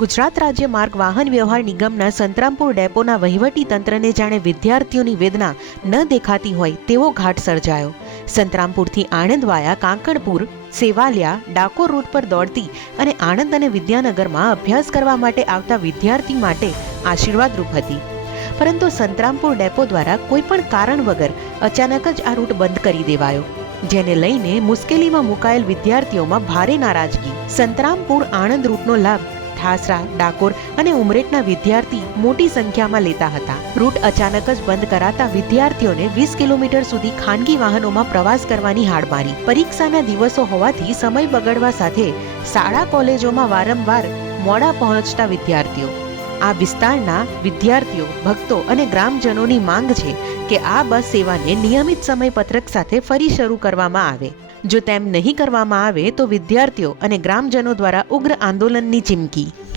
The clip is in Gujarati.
ગુજરાત રાજ્ય માર્ગ વાહન વ્યવહાર નિગમના સંતરામપુર ડેપોના વહીવટી તંત્રને જાણે વિદ્યાર્થીઓની વેદના ન દેખાતી હોય તેવો ઘાટ સર્જાયો. સંતરામપુરથી આણંદ વાયા કાંકણપુર, સેવાલિયા, ડાકોર રૂટ પર દોડતી અને આણંદ અને વિદ્યાનગરમાં અભ્યાસ કરવા માટે આવતા વિદ્યાર્થી માટે આશીર્વાદરૂપ હતી. પરંતુ સંતરામપુર ડેપો દ્વારા કોઈપણ કારણ વગર અચાનક જ આ રૂટ બંધ કરી દેવાયો, જેને લઈને મુશ્કેલીમાં મુકાયેલ વિદ્યાર્થીઓમાં ભારે નારાજગી. સંતરામપુર આણંદ રૂટનો લાભ ઠાસરા ડાકોર અને ઉમરેઠના વિદ્યાર્થી મોટી સંખ્યામાં લેતા હતા. રૂટ અચાનક જ બંધ કરાતા વિદ્યાર્થીઓને વીસ કિલોમીટર સુધી ખાનગી વાહનોમાં પ્રવાસ કરવાની હાડ મારી પરીક્ષાના દિવસો હોવાથી સમય બગડવા સાથે શાળા કોલેજોમાં વારંવાર મોડા પહોંચતા વિદ્યાર્થીઓ. આ વિસ્તારના વિદ્યાર્થીઓ, ભક્તો અને ગ્રામજનોની માંગ છે કે આ બસ સેવાને નિયમિત સમયપત્રક સાથે ફરી શરૂ કરવામાં આવે. જો તેમ નહીં કરવામાં આવે તો વિદ્યાર્થીઓ અને ગ્રામજનો દ્વારા ઉગ્ર આંદોલનની ચીમકી.